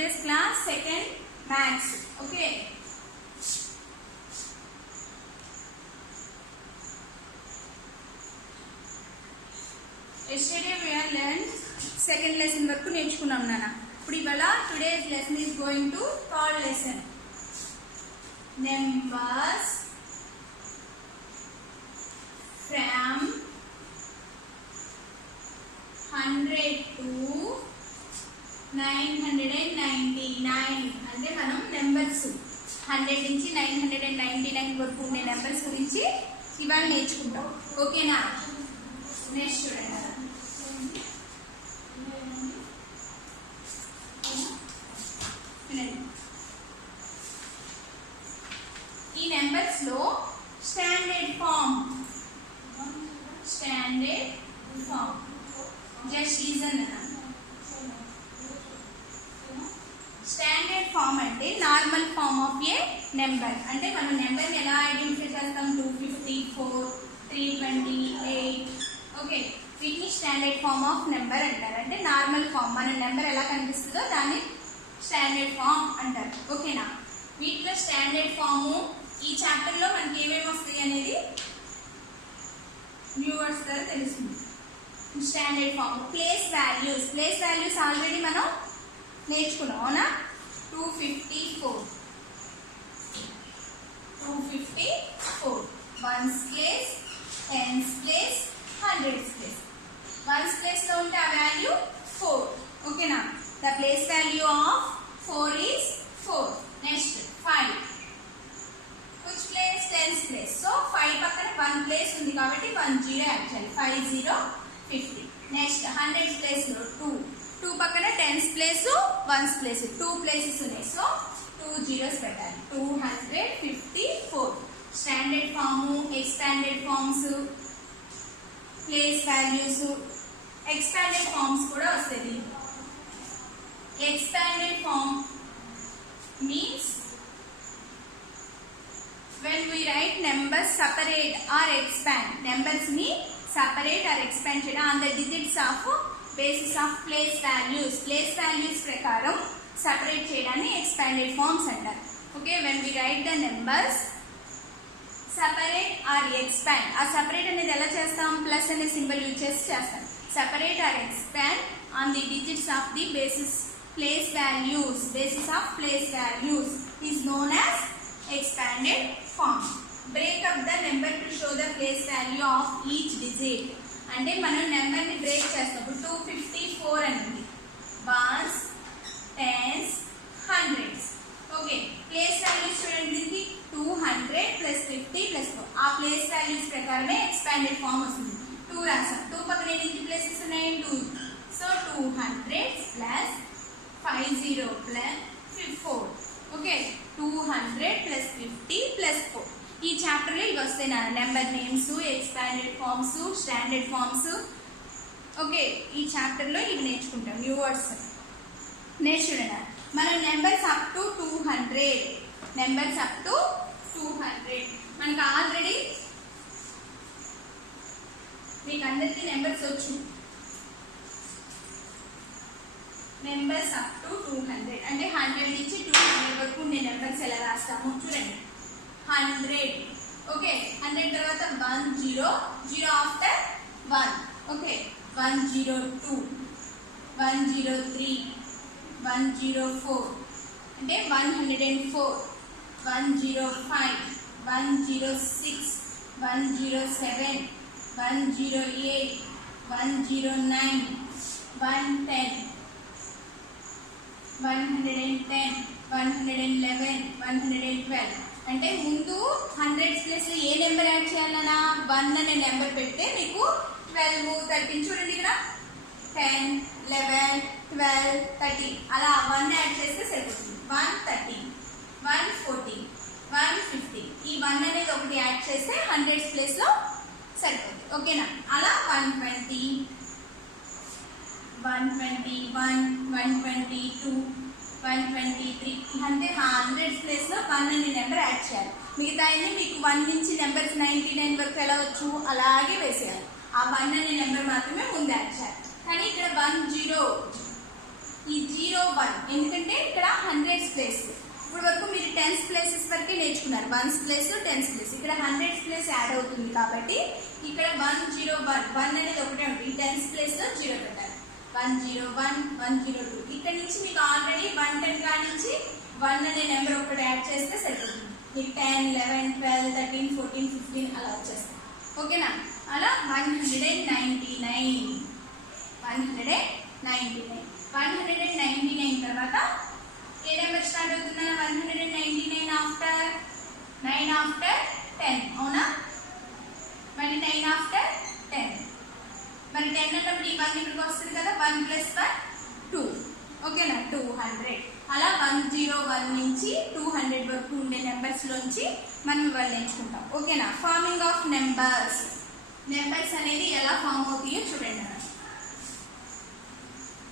today's class second maths. Okay. Yesterday we have learned second lesson వరకు నేర్చుకున్నాం నాన్న. ఇప్పుడు ఇవాళ today's lesson is going to third lesson. Numbers from 100 to 999 అంటే మనం నెంబర్స్ 100 నుంచి 999 వరకు ఉండే నెంబర్స్ గురించి ఇవాళ నేర్చుకుంటాం. ఓకేనా? నెక్స్ట్ చూడండి. ఈ నెంబర్స్ లో standard form just reason standard form అంటే normal form of a number. అంటే మనం నెంబర్ని ఎలా ఐడెంటిఫై చేస్తాం? 254, 328. ఓకే, వీటిని స్టాండర్డ్ ఫామ్ ఆఫ్ నెంబర్ అంటారు. అంటే నార్మల్ ఫామ్, మన నెంబర్ ఎలా కనిపిస్తుందో దాన్ని స్టాండర్డ్ ఫామ్ అంటారు. ఓకేనా? వీటిలో స్టాండర్డ్ ఫాము ఈ చాప్టర్లో మనకి ఏమేమి వస్తాయి అనేది వ్యూవర్స్ ద్వారా తెలుస్తుంది. Standard form place values already మనం నేర్చుకున్నాం, అవునా? 254 ones place, tens place, hundreds place. Ones place లో ఉంటే ఆ వాల్యూ 4. ఓకేనా? The place value of 4 is 4. Next 5 which place? Tens place. So 5 పక్కన 1 ప్లేస్ ఉంది కాబట్టి 1 0 యాక్చువల్లీ 50 50. నెక్స్ట్ హండ్రెడ్స్ ప్లేస్ లో 2 పక్కన tens place, ones place, 2 places ఉన్నాయి. సో 2 zeros పెట్టాలి. 254. Standard form, expanded forms, place values, expanded forms కూడా వస్తుంది. Expanded form means when we write numbers separate or expand, numbers ni separate or expand cheyada on the digits of basis of place values prakaram separate cheyadani expanded forms antaru. Okay, when we write the numbers separate or expand, ఆ separate అనేది ఎలా చేస్తాం? Plus అనే symbol use చేసి చేస్తాం. separate or expand on the digits of the basis of place values is known as expanded form. Break up the number to show the place value of each digit. అంటే మనం number ని break చేస్తాం. 254 అనేది ones, tens, hundreds. Okay, place values చూడండి. దీనికి 200 plus 50 plus 4. ఆ place values ప్రకారమే expanded form వస్తుంది. 2 రాసాం. 2 పక్కన ఎన్ని ప్లేసెస్ ఉన్నాయి? 2. So 200 plus 50 plus 4. Okay, 200 plus 50 plus 4. ఈ చాప్టర్ లో ఇవి వస్తాయి నా number names, expanded forms, standard forms. Okay, ఈ చాప్టర్ లో ఇవి నేర్చుకుంటాం. న్యూ వర్డ్స్ నెక్స్ట్ చూడండి. మన నెంబర్స్ అప్ టు 200 మనకు ఆల్రెడీ మీకు అందరికీ నెంబర్స్ వచ్చు. నెంబర్స్ అప్ టు 200 అంటే 100 నుంచి 200 వరకు ఉండే నెంబర్స్ ఎలా రాస్తాము చూడండి. 100. ఓకే, 100 తర్వాత 1 0 ఆఫ్టర్ 1. ఓకే, 102, 103, 104 అంటే 104, 105, 106, 107, 108, 109, 110, 110, 111, 112. అంటే ముందు హండ్రెడ్స్ ప్లేస్ లో ఏ నెంబర్ యాడ్ చేయాలన్నా 1 అనే నెంబర్ పెడితే మీకు 12, 13 చూడండి ఇక్కడ 10, 11, 12, 13 అలా 1 యాడ్ చేస్తే సరిపోతుంది. 130, 140, 150. ఈ 1 అనేది ఒకటి యాడ్ చేస్తే హండ్రెడ్స్ ప్లేస్ లో సరిపోతుంది. ఓకేనా? అలా 120, 121, 122, 123. అంటే హండ్రెడ్స్ ప్లేస్ లో 1 అనే నెంబర్ యాడ్ చేయాలి. మిగతా మీకు 1 నుంచి నెంబర్స్ 99 వరకు ఎలా వచ్చు అలాగే వేసేయాలి. ఆ 1 అనే నెంబర్ మాత్రమే ముందు యాడ్ చేయాలి. కానీ ఇక్కడ 1 0 ఈ 0 1 ఎందుకంటే ఇక్కడ హండ్రెడ్స్ ప్లేస్. ఇప్పుడు వరకు మీరు టెన్స్ ప్లేసెస్ వరకే నేర్చుకున్నారు, వన్స్ ప్లేస్ టెన్స్ ప్లేస్. ఇక్కడ హండ్రెడ్స్ ప్లేస్ యాడ్ అవుతుంది కాబట్టి ఇక్కడ 101 అనేది ఒకటే ఉంటుంది. ఈ టెన్స్ ప్లేస్ లో 0 పెట్టాలి. 101 102. ఇక్కడ నుంచి మీకు ఆల్రెడీ 110 కా నుంచి 1 అనే నెంబర్ ఒకటి యాడ్ చేస్తే సరిపోతుంది. మీకు 10 11 12 13 14 15 అలా వచ్చేస్తాయి. ఓకేనా? అలా 199 తర్వాత ఏ నెంబర్ స్టార్ట్ అవుతుందా? 199 ఆఫ్టర్ 9 ఆఫ్టర్ 10. అవునా? మరి 9 ఆఫ్టర్ 10. మరి 10 అన్నప్పుడు ఈ 1 ఇక్కడికి వస్తుంది కదా. 1 + 1 2. ఓకేనా? 200. అలా 101 నుంచి 200 వరకు ఉండే నెంబర్స్ లోంచి మనం ఇవాళ నేర్చుకుంటాం. ఓకేనా? Farming of numbers. నెంబర్స్ అనేది ఎలా ఫామ్ అవుతాయో చూడండి.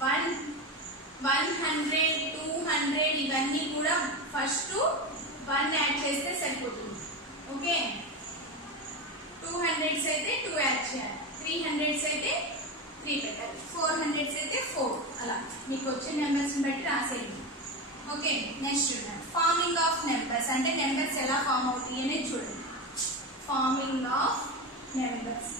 100 200 ఇవన్నీ కూడా ఫస్ట్ 1 యాడ్ చేస్తే సరిపోతుంది. ఓకే? 200s అయితే 2 యాడ్ చేయాలి. 300s అయితే 3 పెట్టాలి. 400s అయితే 4. అలా మీకు వచ్చే నెంబర్స్ బట్టి రాసేయండి. ఓకే? నెక్స్ట్ చూడండి. ఫార్మింగ్ ఆఫ్ నెంబర్స్ అంటే నెంబర్స్ ఎలా ఫామ్ అవుతాయి అనేది చూడండి. Farming of numbers.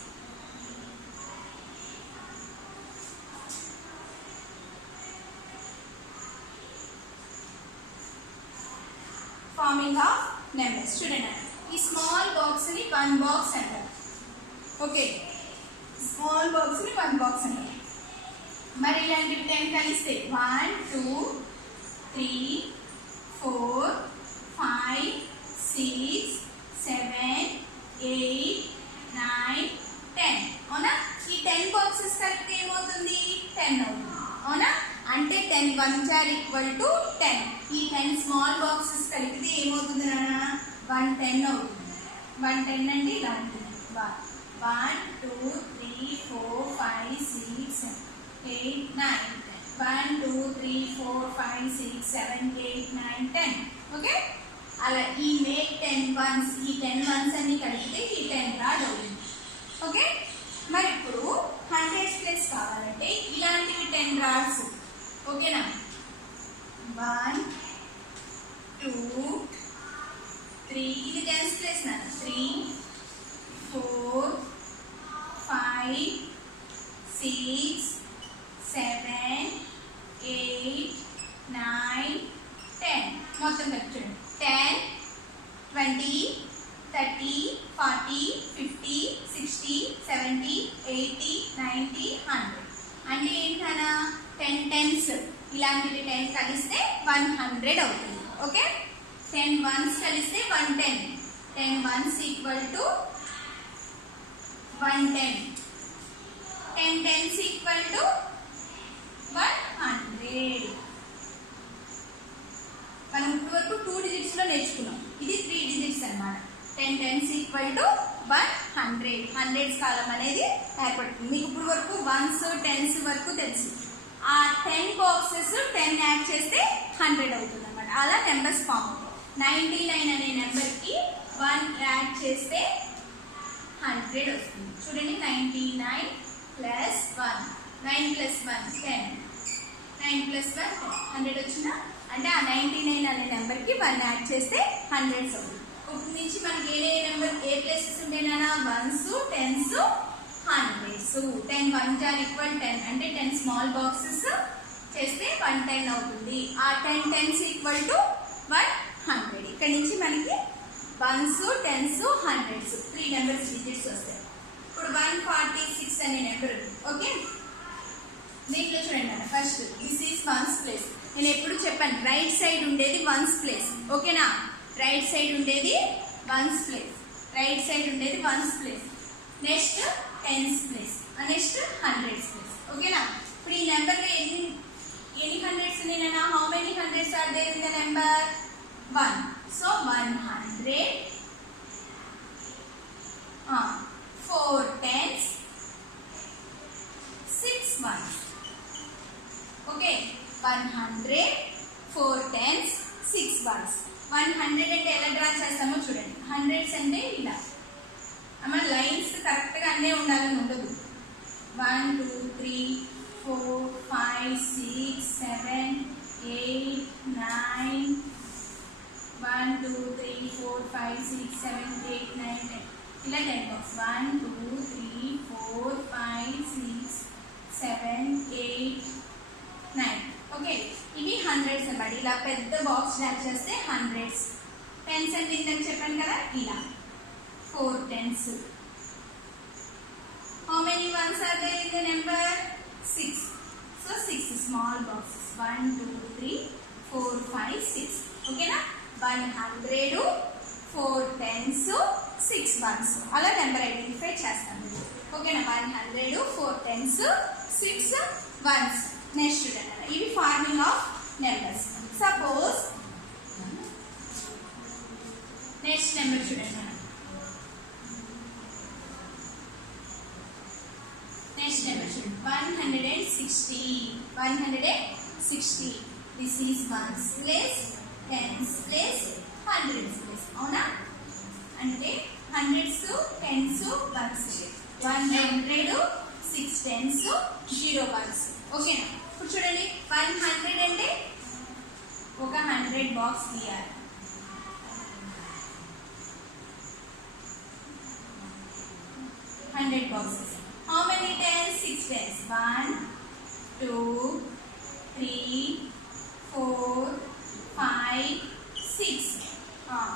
Farming of numbers చూడండి. ఈ స్మాల్ బాక్స్ ని 1 బాక్స్ అంటారు. ఓకే? స్మాల్ బాక్స్ ని 1 బాక్స్ అంటారు. మరి ఇలాంటివి 10 కలిస్తే 1 2 3 4 5 6 7 8 9 10. అవునా? ఈ 10 బాక్సెస్ కలిపితే ఏమవుతుంది? 10 అవుతుంది. అవునా? అంటే 10 1s are equal to 10. ఈ 10 స్మాల్ బాక్సెస్ కలిపితే ఏమవుతుంది నాన్న? 110 అవుతుంది. 110 అంటే ఇలా ఉంటుంది. 1 2 3 4 5 6 8 9 10. 1 2 3 4 5 6 7 8 9 10. ఓకే? అలా ఈ మేక్ 10 1s, ఈ 10 1s అన్ని కలిపితే ఈ 10 రాడ్ అవుతుంది. ఓకే? మరి ఇప్పుడు 100s ప్లేస్ కావాలంటే ఇలాంటివి 10 రాడ్స్. ఓకేనా? 1 2 3 ఇది 10s ప్లేస్ నా 3 4 5 6 7 8 9 10 మొత్తం కలిపి 10 20 30 40 50 60 70 80 90 100. అంటే ఏంటన్నా 10 10s ఇలాంటివి 10 కలిస్తే 100 అవుతుంది. ఓకే? 10 1s కలిస్తే 110. 10 1s equal to 110. 10 10s equal to 100. మనం ఇప్పుడు వరకు 2 digits లో నేర్చుకున్నాం. ఇది 3 digits అన్నమాట. 10 10s equal to 100. 100s కాలం అనేది ఏర్పడుతుంది. మీకు ఇప్పుడు వరకు 1s 10s వరకు తెలుసు. ఆ 10 బాక్సెస్ 10 యాడ్ చేస్తే 100 అవుతుంది అన్నమాట. అలా నెంబర్స్ ఫామ్ అవుతాయి. 99 అనే నెంబర్ కి 1 యాడ్ చేస్తే 100 వస్తుంది. చూడండి 99 ప్లస్ 1 9 ప్లస్ 1 10 9 ప్లస్ 1 100 వచ్చిందా? అంటే ఆ 99 అనే నెంబర్ కి 1 యాడ్ చేస్తే 100s అవుతుంది. ఇప్పుడు నుంచి మనకి ఏ number A places ఉంటాయినా 1s 10s 100s. 10 1s are equal 10 అంటే 10 స్మాల్ బాక్సెస్ చేస్తే 110 అవుతుంది. ఆ 10 10s equal to 100. ఇక్కడ నుంచి మనకి 1s 10s 100s 3 numbers digits వస్తాయి. ఇప్పుడు 146 అనే నెంబర్ ఉంది. ఓకే? దీంట్లో చూడండి అన్న first this is 1s place. నేను ఎప్పుడు చెప్పాను రైట్ సైడ్ ఉండేది 1s ప్లేస్. ఓకేనా? రైట్ సైడ్ ఉండేది 1s ప్లేస్. రైట్ సైడ్ ఉండేది 1s place. Next 10s place. Next 100s place. ఓకేనా? ఇప్పుడు ఈ నెంబర్ లో ఎన్ని 100s ఉన్నాయన్నా? How many 100s are there in the number? 1. So 100 4 10s 6 1s. Okay? 100 4 10s 6 1s. 100 అంటే ఎలా డ్రా చేస్తామో చూడండి. 100s అంటే ఇలా అమ్మ లైన్స్ కరెక్ట్ గా అన్నీ ఉండాలని ఉండదు. 1 2 3 4 5 6 7 ఇలా 10 బాక్స్ 1 2 3 4 5 6 7 8 9. ఓకే, ఇవి హండ్రెడ్స్ అన్నమాట. ఇలా పెద్ద బాక్స్ డ్రాప్ చేస్తే హండ్రెడ్స్. టెన్స్ అంటే ఇంతకు చెప్పాను కదా, ఇలా 4 tens. How many ones are there in the number? 6. So 6 small boxes. 1 2 3 4 5 6. Okay na? 100, 4 tens, 6 ones. అలా నెంబర్ ఐడెంటిఫై చేస్తాను. ఓకేనా? 100, 4 tens, 6 ones. నెక్స్ట్ చూడండి, ఇవి farming of numbers. Suppose next number చూడండి. నెక్స్ట్ నెంబర్ చూడండి, 160. 160. This is once place, tens place, hundreds place. అవునా? అంటే hundreds, tense, once. 100, 6 tens, 0 ones. ఓకేనా? ఇప్పుడు చూడండి, 100 అంటే ఒక 100 బాక్స్ తీయాలి. 100 boxes. How many tens? 6 tens. 1 2 3 4 5 6.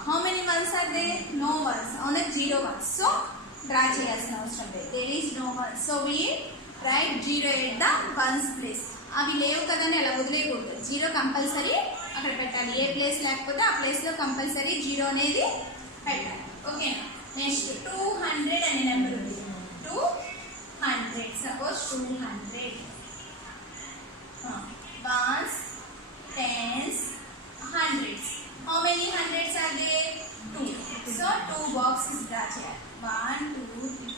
How many ones are there? No ones. Only 0 ones. So draw cheyalsina avasaram ledhu. There is no one. So we write 0 at the ones place. అవి లేవు కదని అలా వదిలేయకూడదు. 0 compulsory అక్కడ పెట్టాలి. ఏ place లేకపోతే ఆ place లో compulsory 0 అనేది పెట్టాలి. ఓకేనా? నెక్స్ట్ 200 అనే నెంబర్ ఉంది. 200. Suppose 200. Ones, tens, hundreds. How many hundreds are there? 2. So 2 boxes draw cheyali. 1 2 3.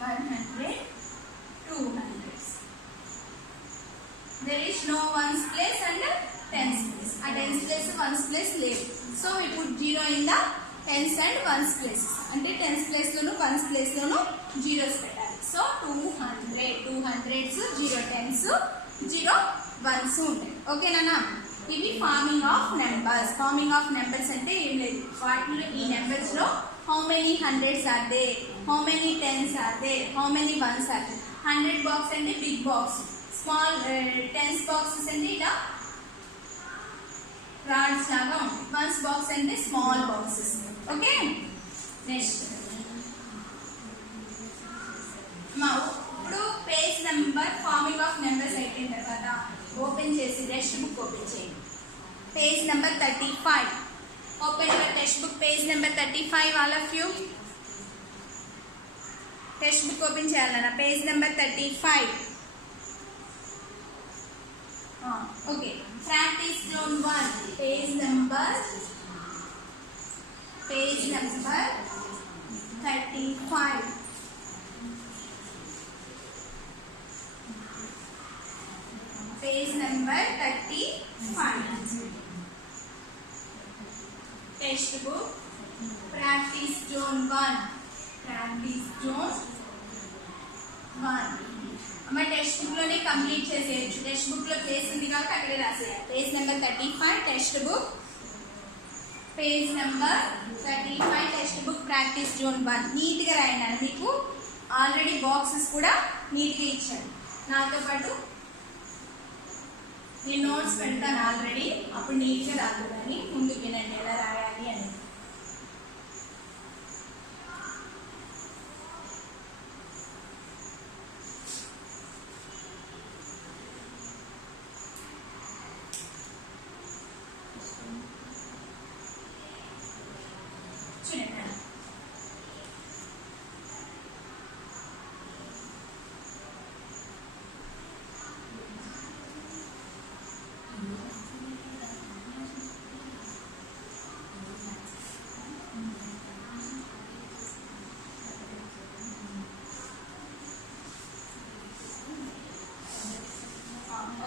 100, 200s. There is no ones place and tens place. A tens place, ones place leave. So we put 0 in the tens and ones places. అంటే tens place లోను ones place లోను zeros పెట్టాలి. So 200, 200s, 0 tens, 0 ones ఉంటాయి. ఓకేనా? ఇవి farming of numbers. Farming of numbers అంటే ఏం లేదు, వాటిలో ఈ నెంబర్స్ లో how many hundreds are there, how many tens are there, how many ones are there. 100 box అంటే big box, small tens boxes అంటే ఇలా రాడ్స్ లాగా ఉంటాయి. వన్స్ బాక్స్ అంటే స్మాల్ బాక్సెస్. ఓకే, నెక్స్ట్ ఇప్పుడు page number forming of numbers అయిపోయిన తర్వాత open చేసి టెక్స్ట్ బుక్ ఓపెన్ చేయండి. Page number 35. Open your textbook, page number 35, all of you. Textbook open cheyalana, page number 35. Okay, practice zone 1, page number 35. Page number 35. Textbook, practice zone 1. Practice zone 1. అమ్మ textbook లోనే complete చేసేయచ్చు. Textbook లో place ఉంది కాబట్టి అక్కడే రాసేయాలి. Page number 35 textbook, page number 35 textbook practice zone 1. Neat గా రాయండి. మీకు ఆల్రెడీ బాక్సెస్ కూడా నీట్ గా ఇచ్చాను. నాతో పాటు నేను నోట్స్ పెడతాను ఆల్రెడీ, అప్పుడు నీట్గా రాదు. ముందు వినండి ఎలా రాయాలి అని.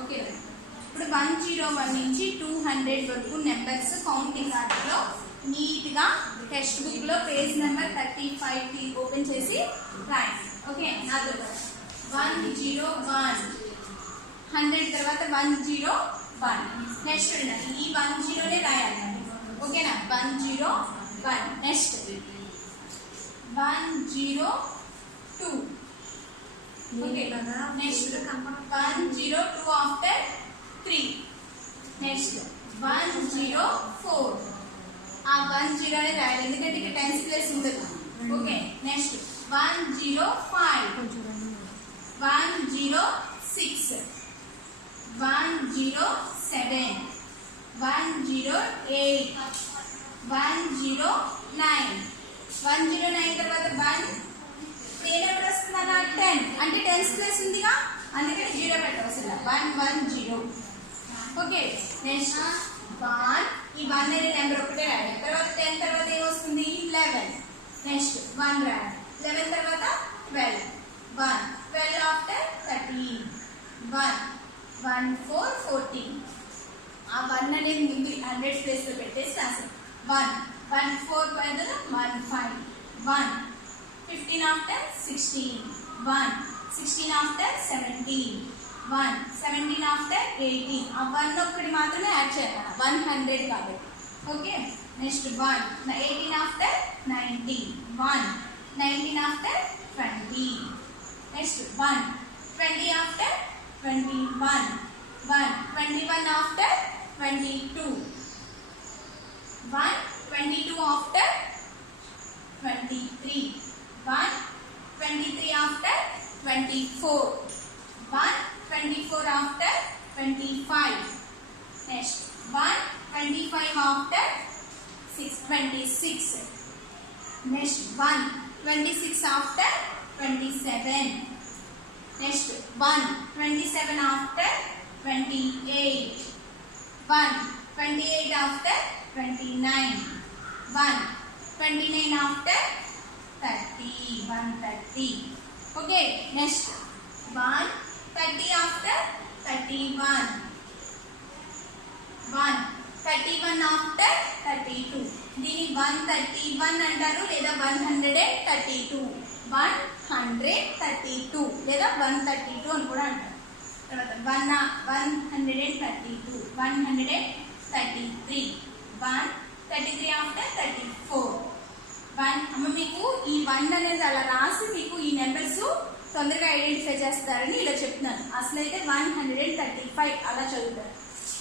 చూడండి, ఇప్పుడు 101 నుంచి 200 వరకు నెంబర్స్ కౌంటింగ్ ఆర్డర్లో నీట్గా టెక్స్ట్ బుక్ లో పేజ్ నెంబర్ 35 ఓపెన్ చేసి రాయండి. ఓకే, నాతో 101, 100 తర్వాత 101, 1. నెక్స్ట్ చూడండి ఈ 10 నే రాయాలి ఓకేనా 101. Next 102. Okay next 102 after 3. Next 104. ఆ 10 నే రాయాలి ఎందుకంటే ఇక్కడ 10th ప్లేస్ ఉంది ఓకే నెక్స్ట్ 105. 106. 107. 108. 109. 109 తర్వాత 1 ఏ నెంబర్ వస్తుందన్నా 10 అంటే 10th ప్లేస్ ఉందిగా అందుకని 0 పెట్టవసరం 110. ఓకే నెక్స్ట్ 1 ఈ 1 అనే నెంబర్ ఒకటే రాయాలి తర్వాత 10 తర్వాత ఏం వస్తుంది 11. నెక్స్ట్ 1 రాయాలి 11 తర్వాత 12. 1 12 ఆఫ్టర్ 13. 1 1 4 14. ఆ 1 అనేది ముందు 100 ప్లేస్ లో పెట్టేసి రాసాం 1 1 4 బదులు 1 5. 1 15 after 16. 1 16 after 17. 1 17 after 18. ఆ 1 ఒక్కటి మాత్రమే యాడ్ చేయాలి 100 కాబట్టి okay next 1 18 after 19. 1 19 after 20. Next 1 20 after 21. 1 21 after 22. 1 22 after 23. 1 23 after 24. 1 24 after 25. Next 1 25 after 26. Next 1 26 after 27. Next 1 27 after 28. 1 28 after 29. 1 29 after 30. 130. Okay, next 1 30 after 31. 1 31 after 32. దీని 131 అంటారు లేదా 132. 132 లేదా 132 అని కూడా అంటారు. తర్వాత 132 133. 133 after 34. 1 అమ్మ మీకు ఈ 1 అనేది అలా రాసి మీకు ఈ నెంబర్స్ తొందరగా ఐడెంటిఫై చేస్తారని ఇలా చెప్తున్నాను. అసలు అయితే 135 అలా చదువుతారు.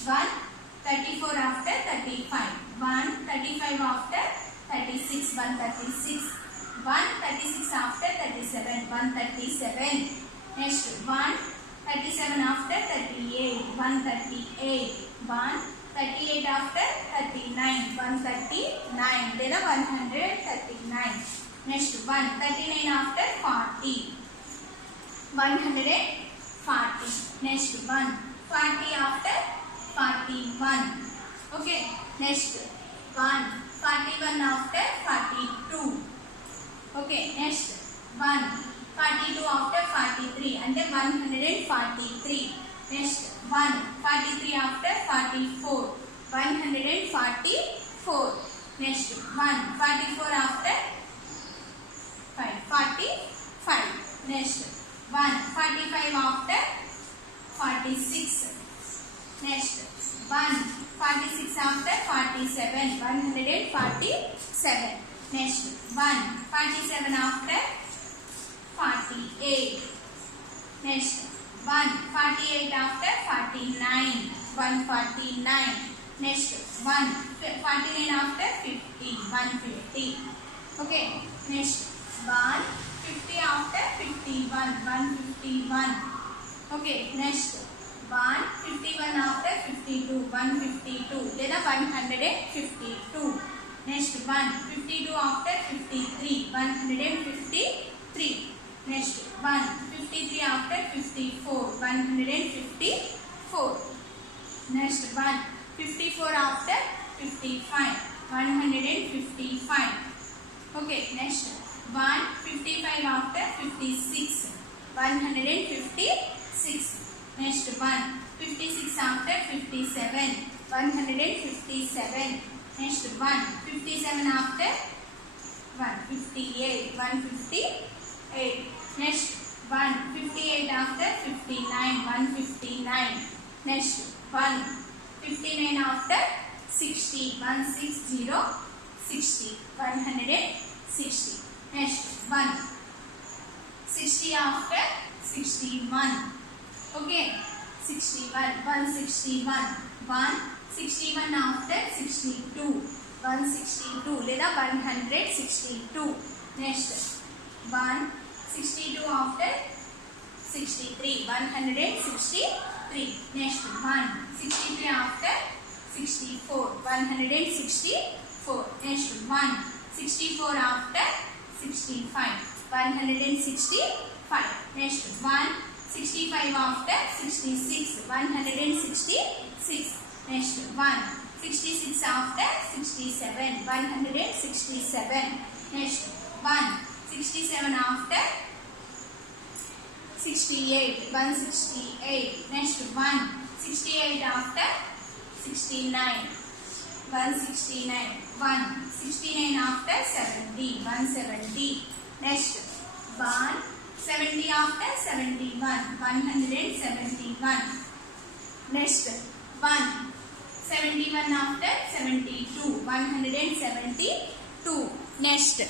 134 after 35. 135 after 36. 136. 136 after 37. 137. Next 137 after 38. 138. 138 after 39. 139 లేదా 139. Next 139 after 40. 140. Next 140 after 41. Okay. Next 141 after 42. Okay. Next 142 after 43 అంటే 143. Next 143 after 44. 144. Next 144 after 45. Next 145 after 46. Next 146 after 47. 147. Next 147 after 48. Next 148 after 49. 149. Next 149 after 50. 150. Okay. Next 150 after 51. 151. Okay. Next 151 after 52. 152 లేదా 152. Next 152 after 53. 153. Next 153 after 54. 154. Next 154 after 55. 155. Okay. Next 155 after 56. 156. Next 156 after 57. 157. Next 157 after 158. 158. Next 158 after 59. 159. Next 158 59 after 60. 160 60. 160. Next 1. 60 after 61. Okay. 61. 161. 161 after 62. 162 లేదా 162. Next 162 after 63. 163. Next 163 after 64. 164. Next 164 after 65. 165. Next 165 after 66. 166. Next 166 after 67. 167. Next 167 after 68. 168. Next 168 after 69. 169. 169 after 70. 170. Next 170 after 71. 171. Next 171 after 72. 172. Next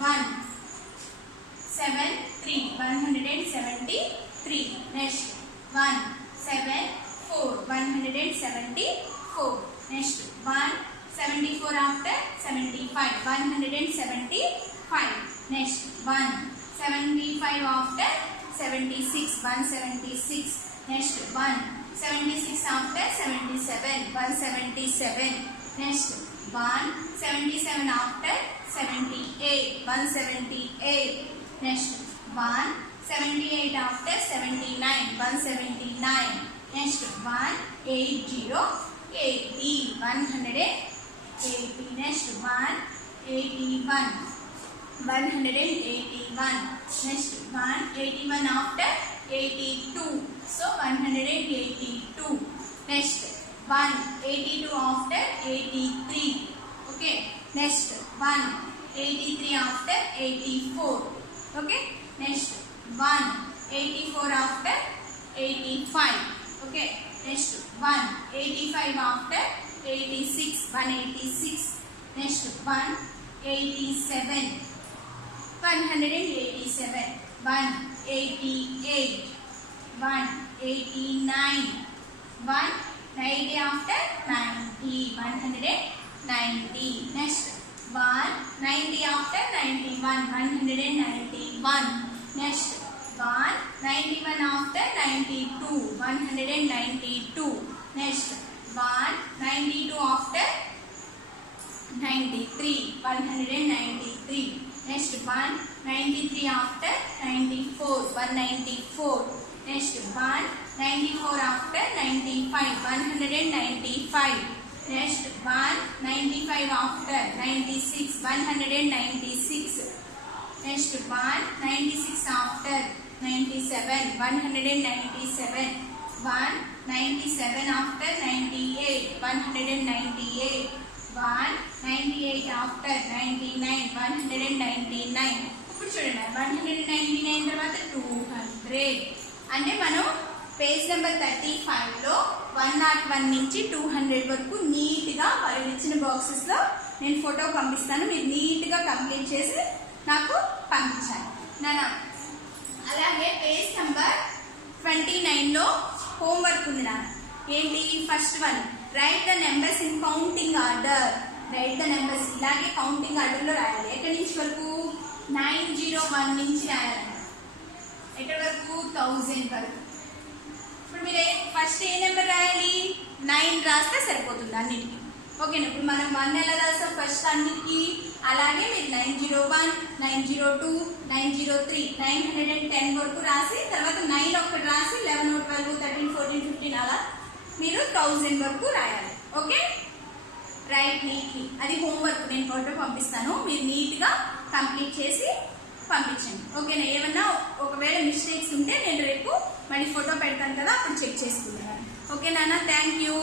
173. 173. Next 174. 174. Next 174 after 75. 175. Next 175 after 76. 176. Next 176 after 77. 177. Next 177 after 78. 178. Next 178 after 79. 179. Next 180. 80. 180. Next 181. 181. Next 181 after 82. So 182. Next 182 after 83. Okay. Next 183 after 84. Okay. Next 184 after 85. Okay. Next 185 after 86. 186. Next 187. 187. 188. 189. 190 after 90. 190. Next 190 after 91. 191. Next 191 after 92. 192. Next 192 after 93. 193. Next 193 after 94. 194. Next 194 after 95. 195. Next 195 after 96. 196. Next 196 after 97. 197. 197 after 98. 198. 198 after 99. 199. ఇప్పుడు చూడండి 199 తర్వాత 200 అంటే మనం page number 35 లో 101 నుంచి 200 వరకు neat గా వాళ్ళు ఇచ్చిన బాక్సెస్ లో నేను ఫోటో పంపిస్తాను. మీరు నీట్ గా కంప్లీట్ చేసి నాకు పంపించాలి నానా. అలాగే పేజ్ నెంబర్ 29 లో హోంవర్క్ ఉంది నాన్న. ఏంటి? First one, right the numbers in counting order. Right the numbers ఇలాగే కౌంటింగ్ ఆర్డర్ లో రాయాలి. ఎక్కడి నుంచి వరకు? 901 నుంచి రాయాలి. ఎక్కడి వరకు? 1000 వరకు. ఇప్పుడు మీరు ఫస్ట్ ఏ నెంబర్ రాయాలి? 9 రాస్తే సరిపోతుంది అన్నిటికీ. ఓకేనా? ఇప్పుడు మనం 1 ఎలా రాస్తాం ఫస్ట్ అన్నిటికీ, అలాగే మీరు 901, 902, 903, 910 వరకు రాసి తర్వాత 9 ఒకటి రాసి 11, 12, 13, 14, 15 అలా మీరు 1000 వరకు రాయాలి. Okay, right neatly. అది హోంవర్క్, నేను ఫోటో పంపిస్తాను. మీరు నీట్గా కంప్లీట్ చేసి పంపించండి. ఓకేనా? ఏమన్నా ఒకవేళ మిస్టేక్స్ ఉంటే నేను రేపు మళ్ళీ ఫోటో పెడతాను కదా, అప్పుడు చెక్ చేసుకుంటాను. ఓకే నాన్న, థ్యాంక్ యూ.